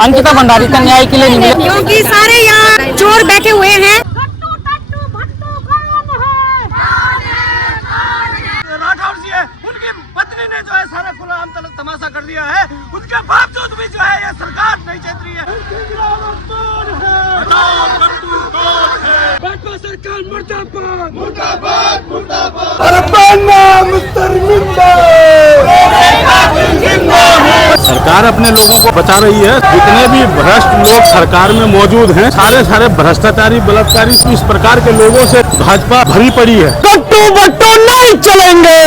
अंकिता भंडारी का न्याय के लिए नहीं मिला क्योंकि सारे यहाँ चोर बैठे हुए हैं। राठौर जी है, उनकी पत्नी ने जो है सारा खुला आम तमाशा कर दिया है, उसके बावजूद भी जो है ये सरकार नहीं चेत रही है। सरकार मुर्दाबाद मुर्दाबाद मुर्दाबाद। सरकार अपने लोगों को बचा रही है। जितने भी भ्रष्ट लोग सरकार में मौजूद हैं, सारे भ्रष्टाचारी बलात्कारी इस प्रकार के लोगों से भाजपा भरी पड़ी है। कट्टू बट्टू नहीं चलेंगे।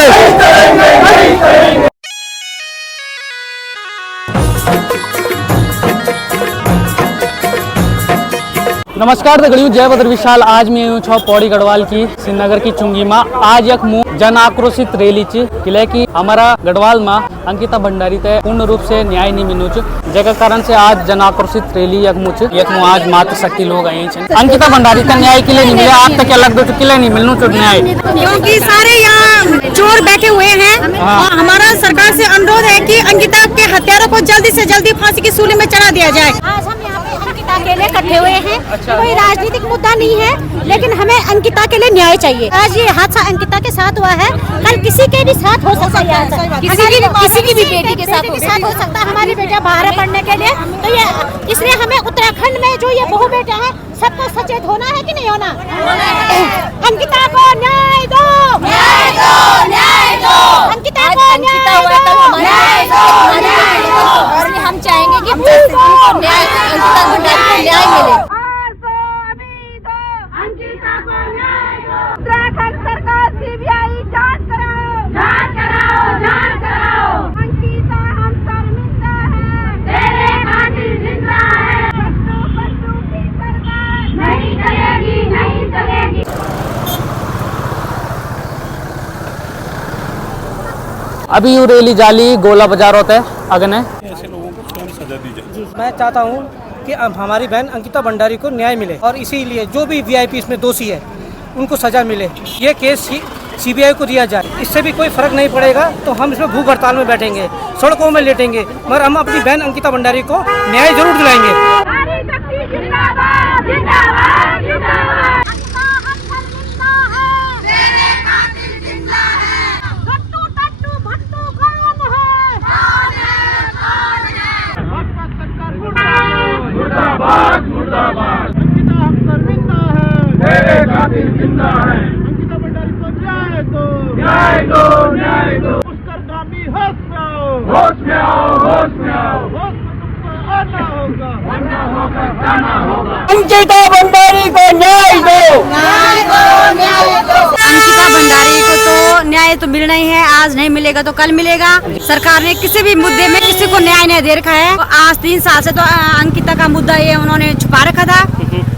नमस्कार दगड़ियों, जय बद्र विशाल। आज मैं हूँ छौ पौड़ी गढ़वाल की श्रीनगर की चुंगी माँ। आज यक मुँह जन आक्रोशित रैली च किले की हमारा गढ़वाल माँ अंकिता भंडारी ते पूर्ण रूप से न्याय नहीं मिलू जगह कारण से आज जन आक्रोशित रैली यक मुँह आज मातृ शक्ति लोग आए हैं। अंकिता भंडारी का न्याय के लिए नहीं मिला। आप तक क्या लगता है किले नहीं मिलना चाहिए न्याय? क्योंकि सारे यहाँ चोर बैठे हुए हैं और हमारा सरकार से अनुरोध है कि अंकिता के हत्यारों को जल्दी से जल्दी फांसी की सूली में चढ़ा दिया जाए। आज हम यहाँ पे अंकिता के लिए इकट्ठे हुए हैं। कोई राजनीतिक मुद्दा नहीं है, लेकिन हमें अंकिता के लिए न्याय चाहिए। आज ये हादसा अंकिता के साथ हुआ है, कल किसी के भी साथ हो सकता है, किसी की भी बेटी के साथ हो सकता है। हमारी बेटा बाहर पढ़ने के लिए, तो ये इसलिए हमें उत्तराखंड में जो ये बहु बेटा है सबको सचेत होना है कि नहीं होना? अंकिता को न्याय दो, न्याय दो, न्याय दो। अंकिता को न्याय दो, न्याय दो, न्याय दो। और हम चाहेंगे कि अंकिता भंडारी को न्याय मिले। अंकिता को न्याय दो। उत्तराखंड सरकार सीबीआई जांच कराओ, जांच कराओ, जांच कराओ। अंकिता हम शर्मिंदा है, तेरे कातिल जिंदा है। बच्चों की सरकार नहीं चलेगी, नहीं चलेगी। अभी यू रैली जाली गोला बाजार होता है अगने। ऐसे लोगों को कौन सजा दी जाए? मैं चाहता हूँ कि अब हमारी बहन अंकिता भंडारी को न्याय मिले और इसीलिए जो भी वीआईपी इसमें दोषी है उनको सजा मिले। ये केस सीबीआई को दिया जाए, इससे भी कोई फर्क नहीं पड़ेगा। तो हम इसमें भूख हड़ताल में बैठेंगे, सड़कों में लेटेंगे, मगर हम अपनी बहन अंकिता भंडारी को न्याय जरूर दिलाएंगे। मुर्दाबाद मुर्दाबाद। अंकिता हम शर्मिंदा है, तेरे कातिल जिंदा है। अंकिता भंडारी को न्याय दो, न्याय दो, न्याय दो। पुष्करगामी होश में आओ, होश में आओ, होश में आओ। होश में तुमको आना होगा, वरना होगा जाना होगा। अंकिता भंडारी को न्याय दो, न्याय दो, न्याय दो। अंकिता भंडारी को तो न्याय तो मिलना ही है। आज नहीं मिलेगा तो कल मिलेगा। सरकार ने किसी भी मुद्दे में किसी को न्याय नहीं दे रखा है। तो आज 3 साल से तो अंकिता का मुद्दा ये उन्होंने छुपा रखा था।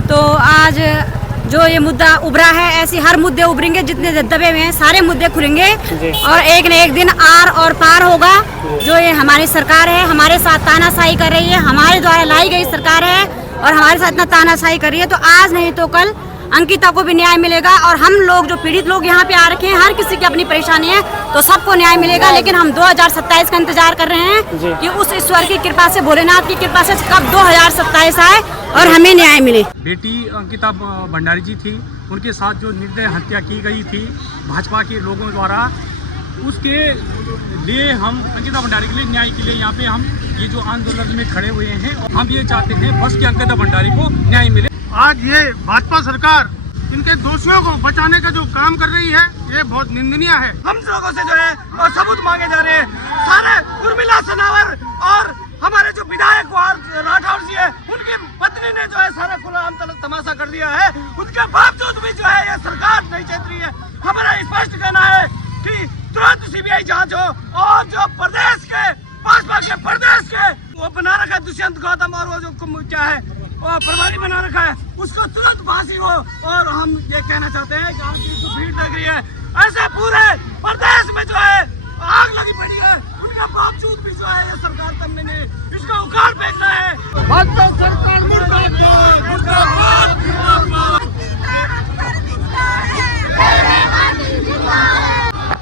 तो आज जो ये मुद्दा उभरा है, ऐसे हर मुद्दे उभरेंगे, जितने दबे हुए हैं सारे मुद्दे खुलेंगे और एक न एक दिन आर और पार होगा। जो ये हमारी सरकार है, हमारे साथ तानाशाही कर रही है, हमारे द्वारा लाई गई सरकार है और हमारे साथ इतना तानाशाही कर रही है। तो आज नहीं तो कल अंकिता को भी न्याय मिलेगा। और हम लोग जो पीड़ित लोग यहाँ पे आ रखे हैं, हर किसी की अपनी परेशानी है, तो सबको न्याय मिलेगा। लेकिन हम 2027 का इंतजार कर रहे हैं कि उस ईश्वर की कृपा से, भोलेनाथ की कृपा से कब 2027 आए और हमें न्याय मिले। बेटी अंकिता भंडारी जी थी, उनके साथ जो निर्दय हत्या की गई थी भाजपा के लोगों द्वारा, उसके लिए हम अंकिता भंडारी के लिए न्याय के लिए यहाँ पे हम ये जो आंदोलन में खड़े हुए हैं। और हम ये चाहते हैं बस कि अंकिता भंडारी को न्याय मिले। आज ये भाजपा सरकार इनके दोषियों को बचाने का जो काम कर रही है, ये बहुत निंदनीय है। हम लोगों से जो है और सबूत मांगे जा रहे हैं। सारे उर्मिला सनावर और हमारे जो विधायक राठौर जी है, उनकी पत्नी ने जो है सारा खुला आम तमाशा कर दिया है, उसके बावजूद भी जो है ये सरकार नहीं चेत रही है। हमारा स्पष्ट कहना है कि तुरंत सीबीआई जांच हो और जो प्रदेश के भाजपा के प्रदेश के वो बना रखा है दुष्यंत गौतम और वो जो क्या है और प्रभारी बना रखा है, उसको तुरंत फांसी हो। और हम ये कहना चाहते हैं कि आपकी जो भीड़ लग रही है, ऐसे पूरे प्रदेश में जो है आग लगी पड़ी है, उनके बावजूद भी जो है ये सरकार तमने ने इसका उखाड़ फेंकना है। भाजपा सरकार मुर्दाबाद मुर्दाबाद मुर्दाबाद।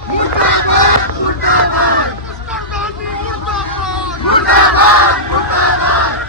मुर्दाबाद मुर्दाबाद मुर्दाबाद।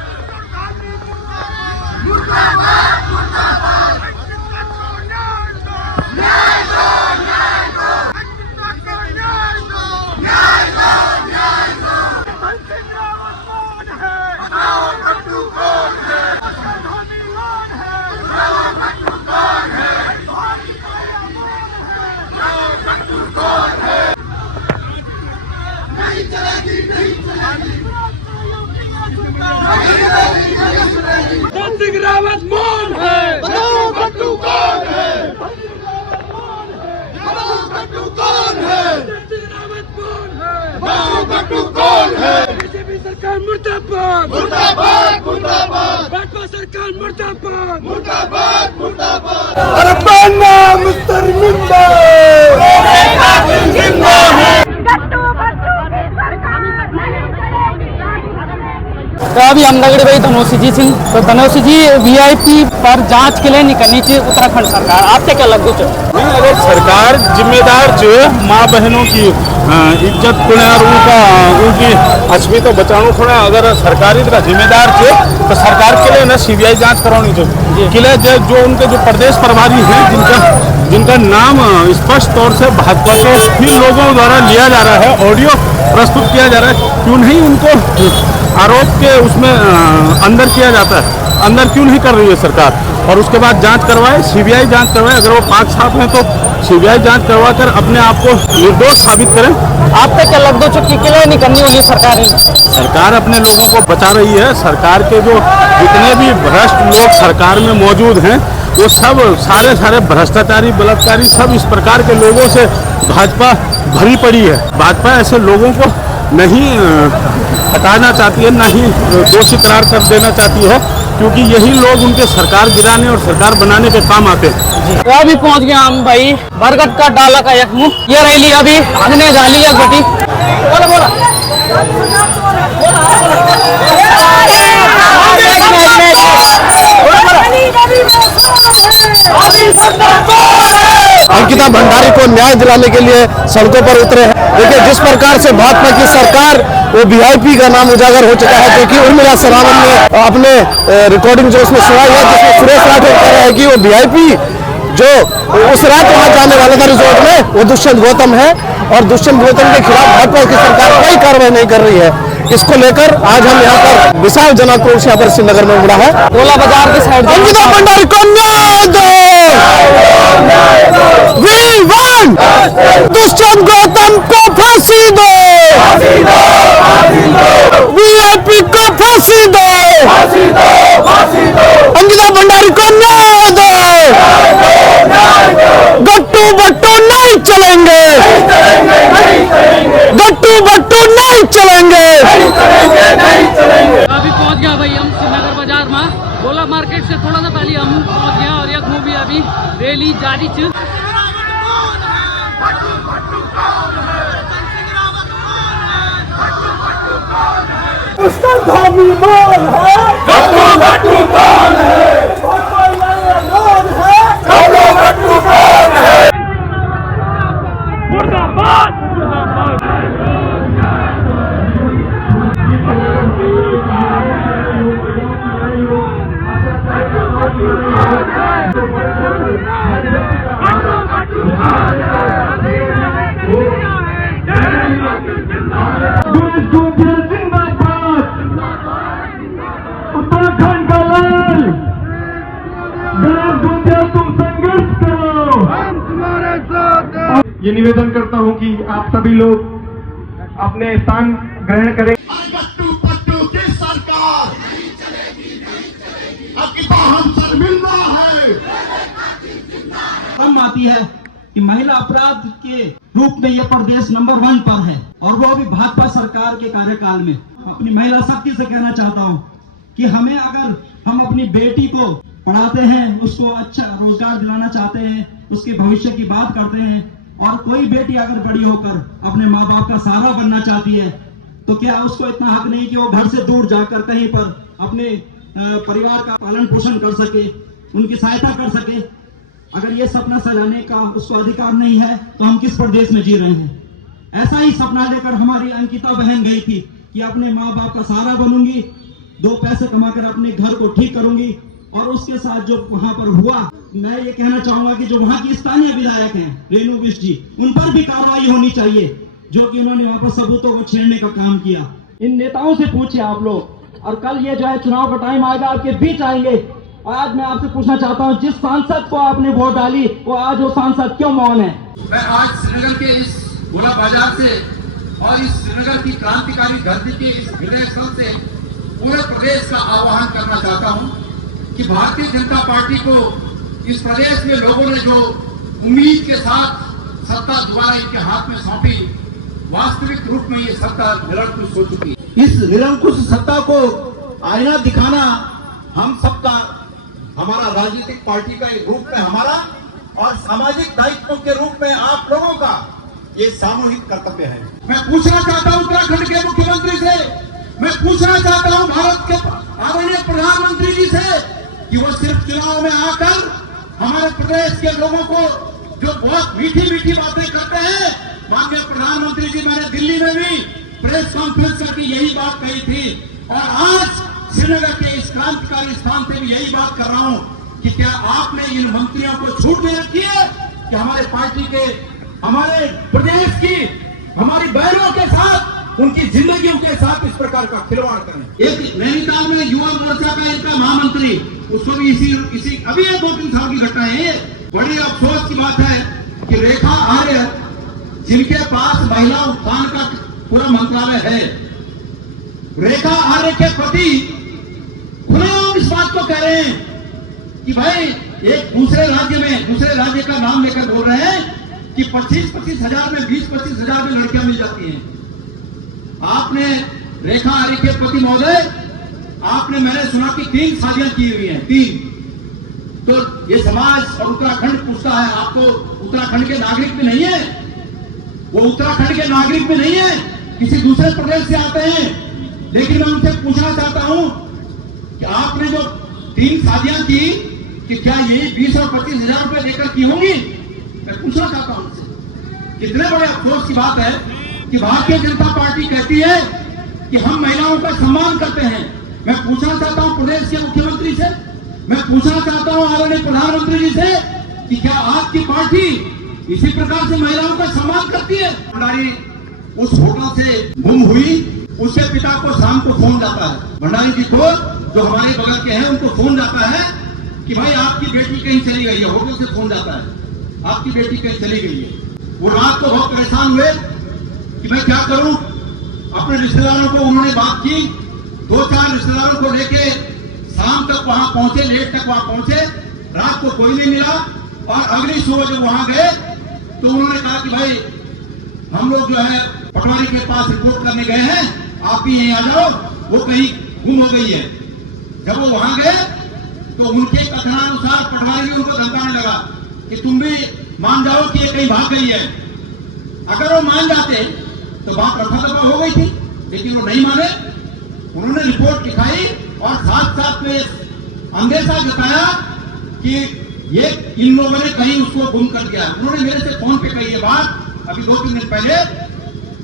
बीजेपी सरकार मुर्दाबाद मुर्दाबाद मुर्दाबाद भाजपा सरकार मुर्दाबाद मुर्दाबाद मुर्दाबाद अरे पन्ना मुस्तरमिंदा तो अभी हम लग रहे भाई धनोसी जी सिंह तो धनोसी जी वीआईपी पर जांच के लिए निकलनी चाहिए उत्तराखंड सरकार, आपसे क्या लगता है? नहीं, अगर सरकार जिम्मेदार जो माँ बहनों की इज्जत खुणे और उनकी अस्मिता बचाने खुणे अगर सरकार इतना जिम्मेदार थे तो सरकार के लिए ना सीबीआई जांच करवानी चाहिए। किले जो उनके जो प्रदेश प्रभारी हैं जिनका नाम स्पष्ट तौर से भाजपा के फिर लोगों द्वारा लिया जा रहा है, ऑडियो प्रस्तुत किया जा रहा है, क्यों नहीं उनको आरोप के उसमें अंदर किया जाता है, अंदर क्यों नहीं कर रही है सरकार? और उसके बाद जांच करवाए, सीबीआई जांच करवाए। अगर वो 5 साथ हैं तो सीबीआई जांच करवा कर अपने आप को निर्दोष साबित करें। आपसे क्या लगता है कि किले नहीं करनी होगी सरकार? सरकार अपने लोगों को बचा रही है। सरकार के जो जितने भी भ्रष्ट लोग सरकार में मौजूद हैं वो सब सारे भ्रष्टाचारी बलात्कारी सब इस प्रकार के लोगों से भाजपा भरी पड़ी है। भाजपा ऐसे लोगों को नहीं हटाना चाहती है, ना ही दोषी करार कर देना चाहती है, क्योंकि यही लोग उनके सरकार गिराने और सरकार बनाने के काम आते हैं। तो अभी पहुंच गया हम भाई बरगद का डाला का एक मुंह, ये रैली अभी हमने जाली एक बटी बोला अंकिता भंडारी को न्याय दिलाने के लिए सड़कों पर उतरे हैं। देखिए जिस प्रकार से भाजपा की सरकार वो वीआईपी का नाम उजागर हो चुका है, क्योंकि उर्मिला सेनावत ने अपने रिकॉर्डिंग जो उसमें सुनाई है जिसमें सुरेश राठौर कह रहे हैं कि वो वीआईपी जो उस रात वहां जाने वाला था रिजॉर्ट में वो दुष्यंत गौतम है, और दुष्यंत गौतम के खिलाफ भाजपा की सरकार कोई कार्रवाई नहीं कर रही है। इसको लेकर आज हम यहाँ पर विशाल जनाक्रोश यहाँ पर श्रीनगर में उमड़ा है। गोला बाजार की साइड अंकिता भंडारी को न्याय दो, We want! दुष्यंत गौतम को फांसी दो, वीआईपी को फांसी दो, अंकिता भंडारी को न्याय दो, गट्टू बट्टू नहीं चलेंगे, गट्टू बट्टू नहीं चलेंगे। अभी पहुंच गया भाई हम श्रीनगर बाजार में, गोला मार्केट से थोड़ा सा पहले हम पहुंच गया और एक मूवी अभी रैली जारी थी। उसका धामी कौन है? गट्टू गट्टू कौन है? कौन है? गट्टू गट्टू कौन है? मुर्दाबाद मुर्दाबाद। उत्तराखंड का लाल तुम संघर्ष करो, हम तुम्हारे साथ हैं। ये निवेदन करता हूँ कि आप सभी लोग अपने स्थान ग्रहण करें। गट्टू पट्टू की सरकार आपकी हम शर्मिंदा है। कम आती है कि महिला अपराध के रूप में यह प्रदेश नंबर 1 पर है, और वो भी भाजपा सरकार के कार्यकाल में। अपनी महिला शक्ति से कहना चाहता हूँ कि हमें अगर हम अपनी बेटी को पढ़ाते हैं, उसको अच्छा रोजगार दिलाना चाहते हैं, उसके भविष्य की बात करते हैं, और कोई बेटी अगर बड़ी होकर अपने माँ बाप का सहारा बनना चाहती है, तो क्या उसको इतना हक नहीं कि वो घर से दूर जाकर कहीं पर अपने परिवार का पालन पोषण कर सके, उनकी सहायता कर सके? अगर ये सपना सजाने का उसको अधिकार नहीं है तो हम किस प्रदेश में जी रहे हैं? ऐसा ही सपना लेकर हमारी अंकिता बहन गई थी कि अपने माँ बाप का सहारा बनूंगी, 2 पैसे कमाकर अपने घर को ठीक करूंगी, और उसके साथ जो वहां पर हुआ, मैं ये कहना चाहूंगा कि जो वहां की स्थानीय विधायक हैं रेणु बिष्ट जी, उन पर भी कार्रवाई होनी चाहिए, जो कि उन्होंने वहां पर सबूतों को छेड़ने का काम किया। इन नेताओं से पूछिए आप लोग, और कल ये जो है चुनाव का टाइम आएगा, आपके बीच आएंगे। आज मैं आपसे पूछना चाहता हूँ, जिस सांसद को आपने वोट डाली वो आज वो सांसद क्यों मौन है? मैं आज श्रीनगर के इस गोला बाजार से और इस श्रीनगर की क्रांतिकारी धरती के इस हृदय स्थल से पूरे प्रदेश का आह्वान करना चाहता हूं कि भारतीय जनता पार्टी को इस प्रदेश में लोगों ने जो उम्मीद के साथ सत्ता दोबारा इनके हाथ में सौंपी, वास्तविक रूप में ये सत्ता निरंकुश हो चुकी है। इस निरंकुश सत्ता को आईना दिखाना हम सबका, हमारा राजनीतिक पार्टी का एक रूप में हमारा और सामाजिक दायित्व के रूप में आप लोगों का ये सामूहिक कर्तव्य है। मैं पूछना चाहता हूं उत्तराखंड के मुख्यमंत्री से, मैं पूछना चाहता हूं भारत के आदरणीय प्रधानमंत्री जी से कि वो सिर्फ चुनाव में आकर हमारे प्रदेश के लोगों को जो बहुत मीठी मीठी बातें करते हैं, माननीय प्रधानमंत्री जी, मैंने दिल्ली में भी प्रेस कॉन्फ्रेंस करके यही बात कही थी और आज श्रीनगर के इस क्रांतिकारी स्थान से भी यही बात कर रहा हूं कि क्या आपने इन मंत्रियों को छूट दे रखी है कि हमारे पार्टी के, हमारे प्रदेश की, हमारी बहनों के साथ, उनकी जिंदगियों के साथ इस प्रकार का खिलवाड़ करें? एक नैनीताल में युवा मोर्चा का इनका महामंत्री, उसको भी इसी अभी 2-3 साल की घटना है। बड़ी अफसोस की बात है कि रेखा आर्य, जिनके पास महिला उत्थान का पूरा मंत्रालय है, रेखा आर्य के प्रति खुलेआम इस बात को कह रहे हैं कि भाई एक दूसरे राज्य का नाम लेकर बोल रहे हैं कि 25-25 हजार में, 20-25 हजार में लड़कियां मिल जाती हैं। आपने रेखा आर्य के पति महोदय, आपने, मैंने सुना कि 3 शादियां की हुई हैं, 3। तो ये समाज और उत्तराखंड पूछता है, आपको उत्तराखंड के नागरिक भी नहीं है, वो उत्तराखंड के नागरिक भी नहीं है, किसी दूसरे प्रदेश से आते हैं। लेकिन मैं उनसे पूछना चाहता हूं कि आपने जो 3 शादियां की, कि क्या यही 20 और 25 हजार रुपए देकर की होंगी? मैं पूछना चाहता हूं उनसे। कितने बड़े अफसोस की बात है कि भारतीय जनता पार्टी कहती है कि हम महिलाओं का सम्मान करते हैं। मैं पूछना चाहता हूं प्रदेश के मुख्यमंत्री से, मैं पूछना चाहता हूं आदरणीय प्रधानमंत्री जी से कि क्या आपकी पार्टी इसी प्रकार से महिलाओं का सम्मान करती है? भंडारी उस होटल से गुम हुई, उसके पिता को शाम को फोन जाता है, भंडारी जी को, जो हमारे बगल के हैं, उनको फोन जाता है कि भाई आपकी बेटी कहीं चली गई है। होटल से फोन जाता है, आपकी बेटी कहीं चली गई है। वो रात को बहुत परेशान हुए कि मैं क्या करूं। अपने रिश्तेदारों को उन्होंने बात की, 2-4 रिश्तेदारों को लेके शाम तक वहां पहुंचे, लेट तक वहां पहुंचे, रात को कोई नहीं मिला और अगली सुबह जब वहां गए तो उन्होंने कहा कि भाई हम लोग जो है पटवारी के पास रिपोर्ट करने गए हैं, आप भी यहीं आ जाओ, वो कहीं गुम हो गई है। जब वो वहां गए तो उनके कथनानुसार पटवारी भी उनको धमकाने लगा कि तुम भी मान जाओ कि ये कहीं भाग गई है। अगर वो मान जाते तो बात रफा दफा हो गई थी, लेकिन वो नहीं माने। उन्होंने रिपोर्ट लिखाई और साथ साथ में अंदेशा जताया कि ये इन लोगों ने कहीं उसको गुम कर दिया। उन्होंने मेरे से फोन पे कही ये बात अभी 2-3 दिन पहले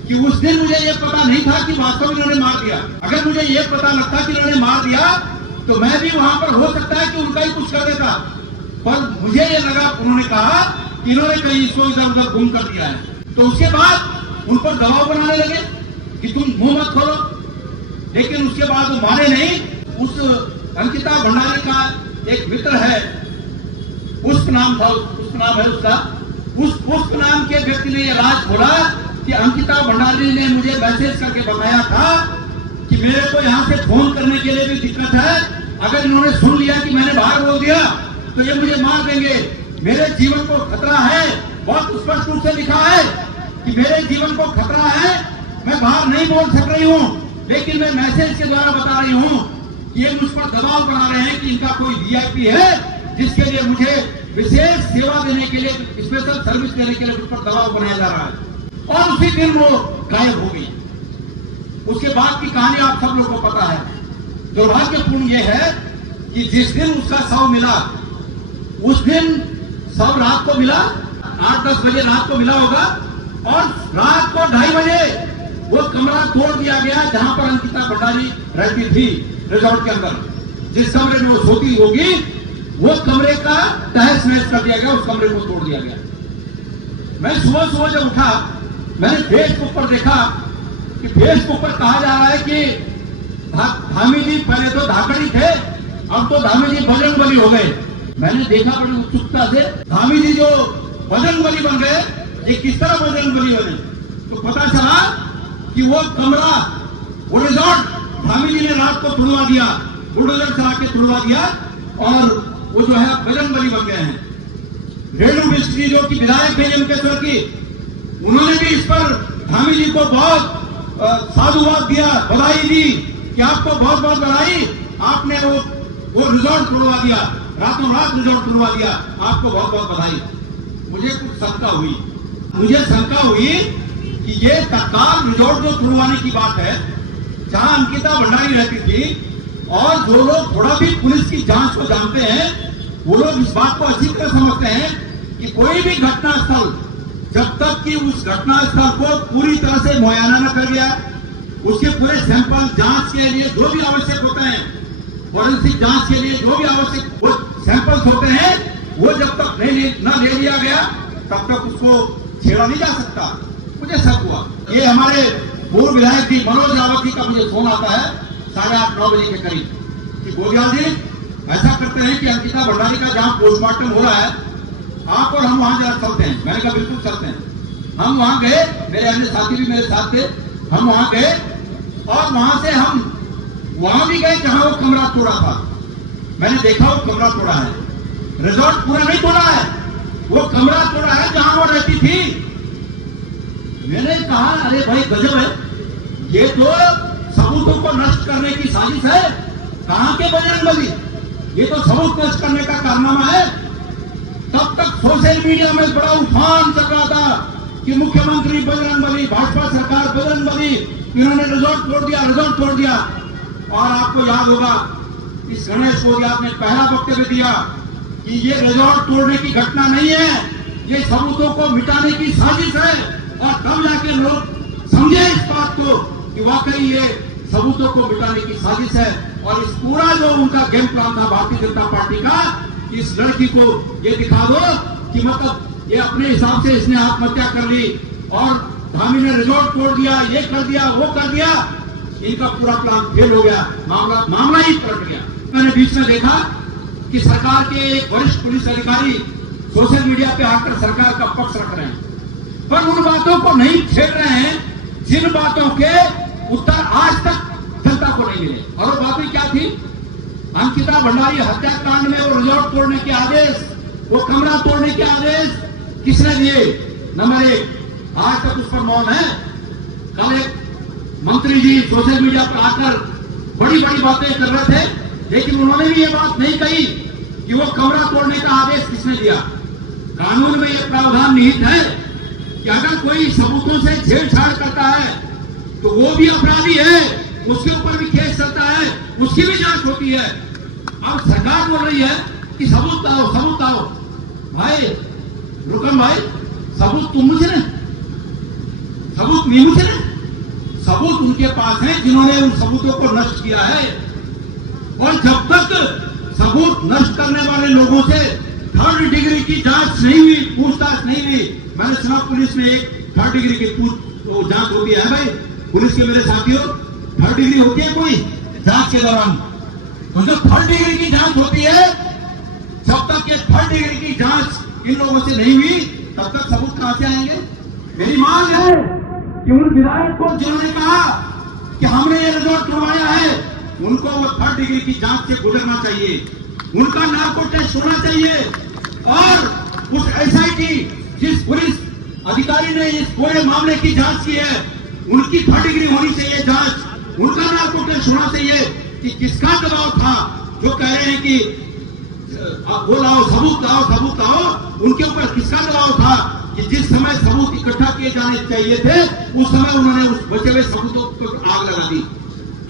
कि उस दिन मुझे ये पता नहीं था कि वास्तव में इन्होंने मार दिया। अगर मुझे ये पता लगता कि इन्होंने मार दिया तो मैं भी वहां पर हो सकता है कि उनका ही कुछ कर देता, पर मुझे ये लगा, उन्होंने कहा कि इन्होंने कहीं इसको इधर उधर गुम कर दिया है। तो उसके बाद उन पर दबाव बनाने लगे कि तुम मुंह मत खोलो, लेकिन उसके बाद वो माने नहीं। उस अंकिता भंडारी का एक मित्र है, पुष्प नाम था, पुष्प नाम है उसका, उस पुष्प नाम के व्यक्ति ने यह राज खोला कि अंकिता भंडारी ने मुझे मैसेज करके बताया था कि मेरे को यहाँ से फोन करने के लिए भी दिक्कत है, अगर इन्होंने सुन लिया कि मैंने बाहर बोल दिया तो ये मुझे मार देंगे, मेरे जीवन को खतरा है। बहुत स्पष्ट रूप से लिखा है कि मेरे जीवन को खतरा है, मैं बाहर नहीं बोल सक रही हूँ, लेकिन मैं मैसेज के द्वारा बता रही हूँ कि ये मुझ पर दबाव बना रहे हैं कि इनका कोई वीआईपी है जिसके लिए मुझे विशेष सेवा देने के लिए, स्पेशल सर्विस देने के लिए मुझ पर दबाव बनाया जा रहा है। और उसी दिन वो गायब हो गई। उसके बाद की कहानी आप सब लोग को पता है। दुर्भाग्यपूर्ण ये है कि जिस दिन उसका शव मिला, उस दिन शव रात को मिला, 8-10 बजे रात को मिला होगा, और रात को 2:30 बजे वो कमरा तोड़ दिया गया जहां पर अंकिता भंडारी रहती थी रिजॉर्ट के अंदर। जिस कमरे में वो सोती होगी वो कमरे का तहस नहस कर दिया गया, उस कमरे को तोड़ दिया गया। मैं सुबह जब उठा, मैंने फेसबुक पर देखा कि फेसबुक पर कहा जा रहा है कि धामी जी पहले तो धाकड़ी थे, अब तो धामी जी बजरंगबली हो गए। मैंने देखा बड़ी उत्सुकता से, धामी जी जो बजरंगबली बन गए, ये किस तरह बजरंगबली बने? तो पता चला कि वो कमरा, वो रिजॉर्ट धामी जी ने रात को तुड़वा दिया, बुलडोजर चला के तुड़वा दिया और वो जो है बजरंगबली बन गए हैं। रेणु मिस्त्री जो कि विधायक है जमकेश्वर की, उन्होंने भी इस पर धामी जी को बहुत साधुवाद दिया, बधाई दी कि आपको बहुत बहुत बधाई, आपने वो रिजॉर्ट तुड़वा दिया, रातों रात रिजॉर्ट तुड़वा दिया, आपको बहुत बहुत बधाई। मुझे कुछ शंका हुई कि ये तत्काल रिजॉर्ट जो तुड़वाने की बात है, जहां अंकिता भंडारी रहती थी, और जो लोग थोड़ा भी पुलिस की जांच को जानते हैं, वो लोग इस बात को अच्छी तरह समझते हैं कि कोई भी घटना स्थल, जब तक कि उस घटना स्थल को पूरी तरह से मुआयना न कर गया, उसके पूरे सैंपल जांच के लिए जो भी आवश्यक होते हैं, फॉरेंसिक जांच के लिए जो भी आवश्यक वो सैंपल्स होते हैं, वो जब तक न ले लिया गया, तब तक उसको छेड़ा नहीं जा सकता। मुझे शक हुआ, ये हमारे पूर्व विधायक जी मनोज रावत जी का मुझे फोन आता है 8:30-9 बजे के करीब कि गोदियाल जी ऐसा करते हैं कि अंकिता भंडारी का जहां पोस्टमार्टम हो रहा है, आप और हम वहां जरा चलते हैं। मैंने कहा बिल्कुल चलते हैं। हम वहां गए, मेरे अन्य साथी भी मेरे साथ थे, हम वहां गए और वहां से हम वहां भी गए जहां वो कमरा तोड़ा था। मैंने देखा वो कमरा तोड़ा है, रिजॉर्ट पूरा नहीं तोड़ा है, वो कमरा तोड़ा है जहां वो रहती थी। मैंने कहा अरे भाई गजब है, ये तो सबूतों को नष्ट करने की साजिश है। कहां के बजरंगबली, ये तो सबूत नष्ट करने का कारनामा है। तब तक सोशल मीडिया में बड़ा उफान चल रहा था कि मुख्यमंत्री बजरंगबली, भाजपा सरकार बजरंगबली, इन्होंने रिजॉर्ट तोड़ दिया। और आपको याद होगा इस गणेश गोदियाल ने पहला वक्तव्य दिया कि ये रिजॉर्ट तोड़ने की घटना नहीं है, ये सबूतों को मिटाने की साजिश है। और तब जाके लोग समझे इस बात को कि वाकई ये सबूतों को मिटाने की साजिश है। और इस पूरा जो उनका गेम प्लान था भारतीय जनता पार्टी का, इस लड़की को ये दिखा दो कि मतलब ये अपने हिसाब से इसने आत्महत्या कर ली और धामी ने रिजॉर्ट तोड़ दिया, ये कर दिया, वो कर दिया, इनका पूरा प्लान फेल हो गया, मामला ही पलट गया। मैंने बीच में देखा कि सरकार के एक वरिष्ठ पुलिस अधिकारी सोशल मीडिया पे आकर सरकार का पक्ष रख रहे हैं, पर उन बातों को नहीं छेड़ रहे हैं जिन बातों के उत्तर आज तक जनता को नहीं मिले। और वो बातें क्या थी? अंकिता भंडारी हत्याकांड में वो रिजॉर्ट तोड़ने के आदेश, वो कमरा तोड़ने के आदेश किसने दिए? नंबर 1, आज तक उस पर मौन है। कल एक मंत्री जी सोशल मीडिया पर आकर बड़ी बड़ी बातें कर रहे थे, लेकिन उन्होंने भी ये बात नहीं कही कि वो कमरा तोड़ने का आदेश किसने दिया। कानून में यह प्रावधान निहित है कि अगर कोई सबूतों से छेड़छाड़ करता है तो वो भी अपराधी है, उसके ऊपर भी केस चलता है, उसकी भी जांच होती है। अब सरकार बोल रही है कि सबूत आओ। भाई रुकम भाई, सबूत तुम मुझे नहीं, सबूत नहीं मुझे नहीं, सबूत उनके पास है जिन्होंने उन सबूतों को नष्ट किया है। और जब तक सबूत नष्ट करने वाले लोगों से 3rd डिग्री की जांच नहीं हुई, पूछताछ नहीं हुई, मैंने सुना पुलिस में एक 3rd डिग्री की जांच होती है। भाई पुलिस के मेरे साथियों, 3rd डिग्री होती है कोई जांच के दौरान? तो जो 3rd डिग्री की जांच होती है, जब तक ये 3rd डिग्री की जांच इन लोगों से नहीं हुई, तब तक सबूत कहां से आएंगे? मेरी मांग है कि उन विधायक को जिन्होंने कहा कि हमने ये रिजॉर्ट तोड़वाया है, उनको वो 3rd डिग्री की जांच से गुजरना चाहिए, उनका नार्को टेस्ट होना चाहिए। और उस एसआईटी जिस पुलिस अधिकारी ने इस पूरे मामले की जांच की है, उनकी 3rd डिग्री होनी चाहिए जांच, उनका नार्को टेस्ट होना चाहिए कि किसका दबाव था जो कह रहे हैं कि वो लाओ सबूत लाओ, उनके ऊपर किसका दबाव था कि जिस समय सबूत इकट्ठा किए जाने चाहिए थे, उस समय उन्होंने उस बचे हुए सबूतों पर आग लगा दी।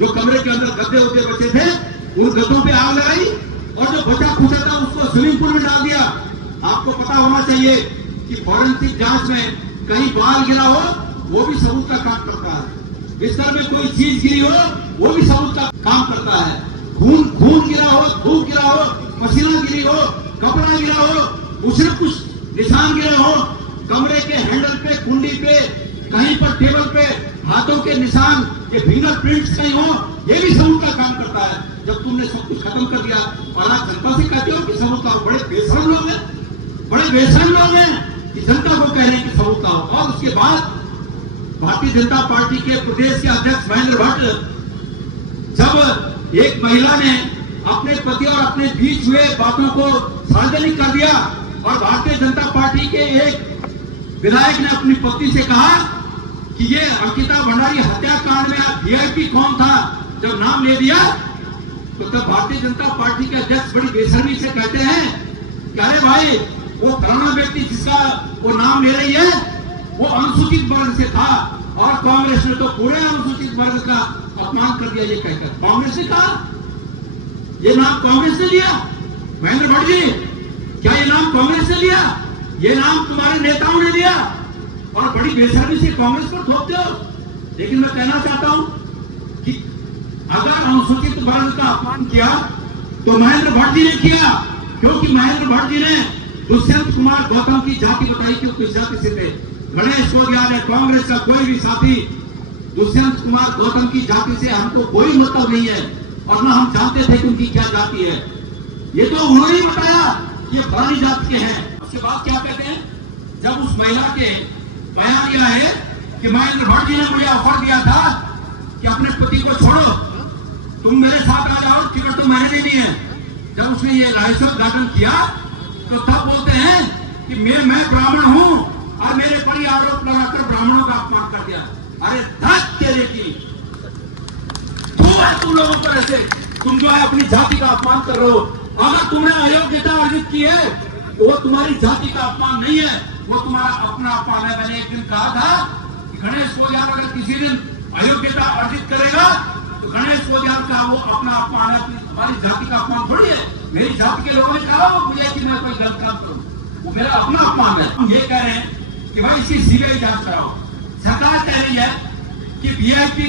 जो कमरे के अंदर गद्दे बचे थे, उन गद्दों पे आग लगाई और जो बचा खुचा था उसको स्विमिंग पूल में डाल दिया। आपको पता होना चाहिए कि फॉरेंसिक जांच में कहीं बाल गिरा हो, वो भी सबूत का काम करता है। बिस्तर में कोई चीज गिरी हो, वो भी सबूत का काम करता है। खून गिरा हो, थूक गिरा हो, पसीना गिरी हो, कपड़ा गिरा हो, उसने कुछ निशान गिरे हो, कमरे के हैंडल पे, कुंडी पे, कहीं पर टेबल पे हाथों के निशान, ये फिंगरप्रिंट्स कहीं हो, ये भी सबूत का काम करता है। जब तुमने सब कुछ खत्म कर दिया और आज जनता से कहते हो कि सबूत लाओ, बड़े बेशरम लोग हैं, बड़े बेशरम लोग हैं कि जनता को कह रहे हैं कि सबूत लाओ। और उसके बाद भारतीय जनता पार्टी के प्रदेश के अध्यक्ष महेंद्र भट्ट, जब एक महिला ने अपने पति और अपने बीच हुए बातों को सार्वजनिक कर दिया और भारतीय जनता पार्टी के एक विधायक ने अपनी पत्नी से कहा कि ये अंकिता भंडारी हत्याकांड में आप वीआईपी कौन था, जब नाम ले दिया तो तब भारतीय जनता पार्टी के अध्यक्ष बड़ी बेशर्मी से कहते हैं कि अरे भाई वो फलाना व्यक्ति जिसका वो नाम ले रही है वो अनुसूचित वर्ग से था और कांग्रेस ने तो पूरे अनुसूचित वर्ग का अपमान कर दिया। ये कहकर कांग्रेस ने कहा, ये नाम कांग्रेस ने लिया। महेंद्र भट्ट जी, क्या ये नाम कांग्रेस ने लिया? ये नाम तुम्हारे नेताओं ने लिया और बड़ी बेशर्मी से कांग्रेस पर थोपते हो। लेकिन मैं कहना चाहता हूं कि अगर अनुसूचित वर्ग का अपमान किया तो महेंद्र भट्ट जी ने किया, क्योंकि महेंद्र भट्ट जी ने दुष्यंत कुमार गौतम की जाति बताई कि वो किस जाति से थे। गणेश गोदियाल है, कांग्रेस का कोई भी साथी दुष्यंत कुमार गौतम की जाति से हमको कोई मतलब नहीं है और ना हम जानते थे कि उनकी क्या जाति है। ये तो उन्होंने ही बताया ये फलानी जाति के हैं। उसके बाद क्या कहते हैं, जब उस महिला के बयान यह है कि महेंद्र भट्ट जी ने मुझे ऑफर दिया था कि अपने पति को छोड़ो, तुम मेरे साथ आ जाओ, टिकट तो मैंने दे दी है। जब उसने ये रहस्य उद्घाटन किया तो तब बोलते हैं कि मैं ब्राह्मण हूं और मेरे पर ही आरोप लगाकर ब्राह्मणों का अपमान कर दिया। अरे धत तेरे की, तुम लोगों पर ऐसे, तुम जो है अपनी जाति का अपमान कर रहे हो। अगर तुमने अयोग्यता अर्जित की है तो वो तुम्हारी जाति का अपमान नहीं है, वो तुम्हारा अपना अपमान है। मैंने एक दिन कहा था कि गणेश गोदियाल अगर किसी दिन अयोग्यता अर्जित करेगा तो गणेश गोदियाल का वो अपना अपमान है, हमारी जाति का अपमान थोड़ी है। मेरी जाति के लोगों ने कहा मुझे कि मैं कोई गलत काम करूं, वो मेरा अपना अपमान है। हम ये कह रहे हैं कि भाई इसकी सीबीआई जांच कराओ। सरकार कह रही है कि वीआईपी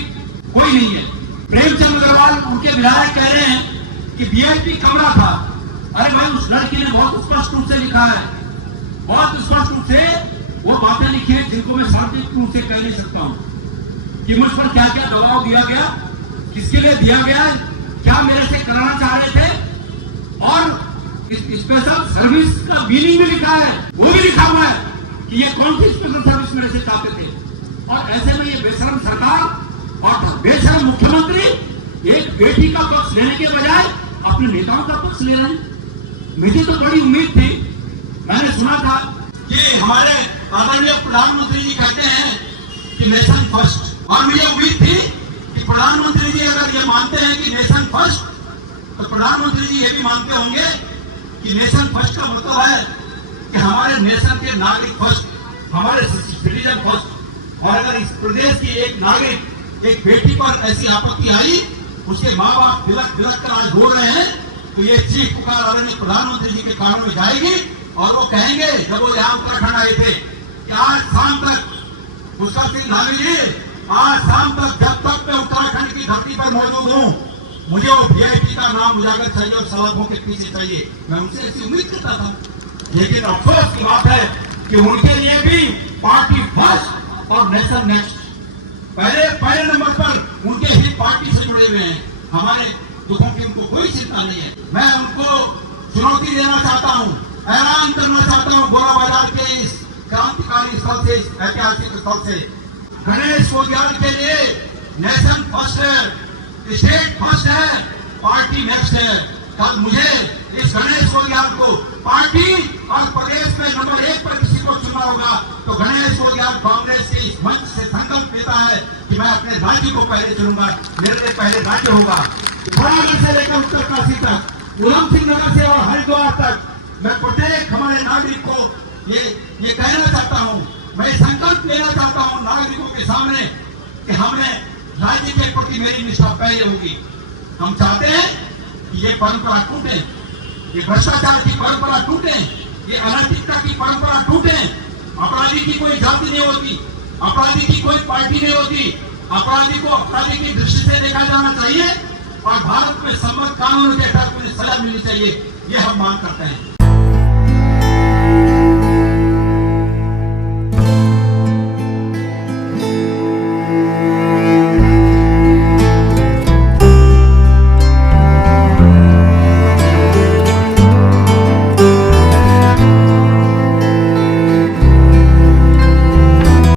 कोई नहीं है। प्रेमचंद अग्रवाल उनके विधायक कह रहे हैं कि वीआईपी कमरा था। अरे भाई उस लड़की ने बहुत स्पष्ट रूप से लिखा है, बहुत स्पष्ट रूप से वो बातें लिखी है जिनको मैं शांतिपूर्ण रूप से कह नहीं सकता हूं कि मुझ पर क्या क्या दबाव दिया गया, किसके लिए दिया गया, क्या मेरे से कराना चाह रहे थे। और स्पेशल सर्विस का बिलिंग भी लिखा है, वो भी लिखा हुआ है कि ये कौन सी स्पेशल सर्विस मेरे से चाहते थे। और ऐसे में ये बेशरम सरकार और बेशरम मुख्यमंत्री एक बेटी का पक्ष लेने के बजाय अपने नेताओं का पक्ष ले रहे हैं। मुझे तो बड़ी उम्मीद थी, मैंने सुना था कि हमारे आदरणीय प्रधानमंत्री जी कहते हैं कि नेशन फर्स्ट, और मुझे उम्मीद थी कि प्रधानमंत्री जी अगर ये मानते हैं कि नेशन फर्स्ट तो प्रधानमंत्री जी ये भी मानते होंगे कि नेशन फर्स्ट का मतलब है कि हमारे नेशन के नागरिक फर्स्ट, हमारे सिटीजन फर्स्ट। और अगर इस प्रदेश की एक नागरिक, एक बेटी पर ऐसी आपत्ति आई, उसके माँ बाप बिलक कर आज रो रहे हैं, तो ये चीख पुकार आदरणीय प्रधानमंत्री जी के कानों में जाएगी और वो कहेंगे जब वो यहाँ उत्तराखंड आए थे कि आज शाम तक उसका सिंह धामी जी, आज शाम तक जब तक मैं उत्तराखंड की धरती पर मौजूद हूँ मुझे वो वीआईपी का नाम उजागर चाहिए और सड़कों के पीछे चाहिए। मैं उनसे ऐसी उम्मीद करता था, लेकिन अफसोस की बात है कि उनके लिए भी पार्टी फर्स्ट और नेशन नेक्स्ट, पहले नंबर पर उनके ही पार्टी से जुड़े हुए हैं। हमारे दुखों की उनको कोई चिंता नहीं है। मैं उनको चुनौती देना चाहता हूँ, ऐलान करना चाहता हूँ गोला बाजार के इस क्रांतिकारी स्थल से, इस ऐतिहासिक स्थल से, गणेश गोदियाल के लिए नेशन फर्स्ट है, स्टेट फर्स्ट है, पार्टी नेक्स्ट है। कल मुझे इस गणेश गोदियाल को पार्टी और प्रदेश में नंबर 1 पर किसी को चुनना होगा तो गणेश गोदियाल कांग्रेस के इस मंच से संकल्प लेता है कि मैं अपने राज्य को पहले चुनूंगा, मेरे लिए पहले राज्य होगा। पिथौरागढ़ से लेकर उत्तरकाशी तक, उधमसिंह नगर से और हरिद्वार तक मैं प्रत्येक हमारे नागरिक को ये कहना चाहता हूँ, मैं संकल्प लेना चाहता हूँ नागरिकों के सामने कि हमें राज्य के प्रति मेरी निष्ठा पहले होगी। हम चाहते हैं कि ये परंपरा टूटे, ये भ्रष्टाचार की परंपरा टूटे, ये अनैतिकता की परंपरा टूटे। अपराधी की कोई जाति नहीं होती, अपराधी की कोई पार्टी नहीं होती, अपराधी को अपराधी की दृष्टि से देखा जाना चाहिए और भारत में संबद्ध कानून के तहत उन्हें सजा मिलनी चाहिए, ये हम मांग करते हैं।